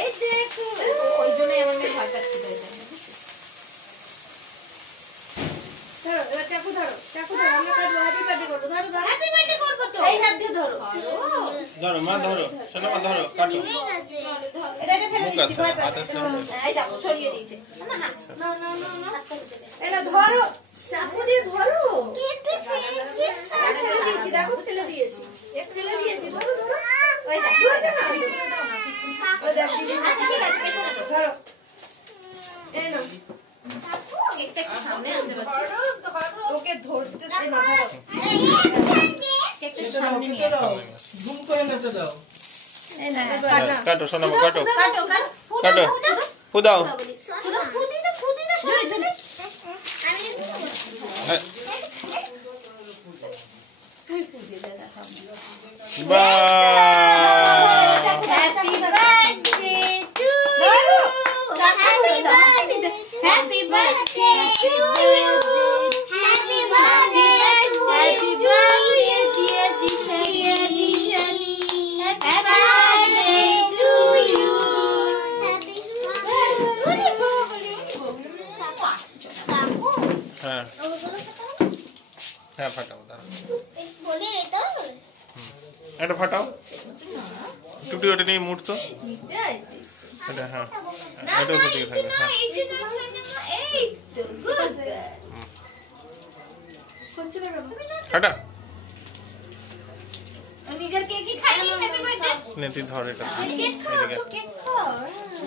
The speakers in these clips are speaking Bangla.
এই দেখো ওই জন্যই আমার মেয়ে ভয় পাচ্ছিল। ধরো এবার চাকু ধরো, চাকু ধরো, আমরা কাজ হ্যাপি বার্থডে করব। ধরো ধরো, হ্যাপি বার্থডে করব তো। এই হাত দিয়ে ধরো, ধরো মা, ধরো শোনা মা, ধরো কাটো। এটাকে ফেলে দিচ্ছি, ভয় পাচ্ছ। এই দেখো সরিয়ে দিয়েছে। না না না না না, এটা ধরো, চাকু দিয়ে ধরো। কেটে ফেলেছিস, ফেলে দিয়েছি, দেখো ফেলে দিয়েছি, একটু ফেলে দিয়েছি। ধরো ধরো, ওই দেখো, ওই দেখো, ওই দেখো, আচ্ছা ঠিক আছে, পেছনে ধরো। এই নাও কেকটা একটু সামনে আনতে পারছো? ওকে ধরতে দে না, ধরো কেকটা একটু সামনে নিয়ে দাও, জুম করে নিতে দাও। এই না কাটো শোনা মা, কাটো কাটো কাটো, ফুদাও শুধু ফুদি দাও, ফুদি দাও, ধরে ধরে তুই ফুদি দে না সামনে। বাহ, happy birthday to you, happy birthday, happy birthday to you, happy birthday to you, দিয়ে Dishani, happy birthday to you, happy হ্যাঁ হ্যাঁ ফাটাও, দাঁড়াও এটা ফাটাও, টুটি ওটা নিয়ে মুড় তো এটা। হ্যাঁ এটাও ফুটিয়ে থাকবে। হ্যাঁ ফাটা, নিজের কেকই খাইনি, হ্যাপি বার্থডে। নে তুই ধর এটা, কেক খাও, কেক খাও।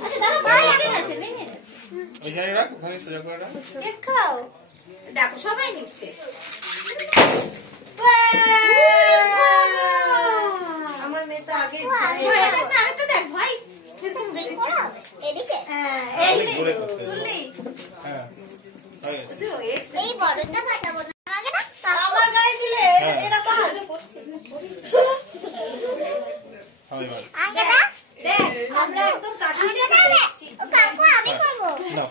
আচ্ছা দাঁড়াও, বাইরে আছে, লেনে আছে। ওইখানে রাখ, ওখানে সোজা করে রাখ। কেক খাও, দেখো সবাই নিচ্ছে। আমার মেয়ে তো আগে দেখ ভাই, এদিকে এই তুললি, হ্যাঁ হয়ে গেছে। এই বড়টা ফাটাবো না, আমার গায়ে দিলে এরা কাজ করছে। হয় ভাই, দেখ আমরা একদম কাছে এসেছি। কাকু আমি করব না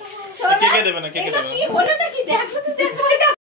কেকে দেবে না, কেকে দেবে না। কি হলো নাকি দেখো তো, দেখো।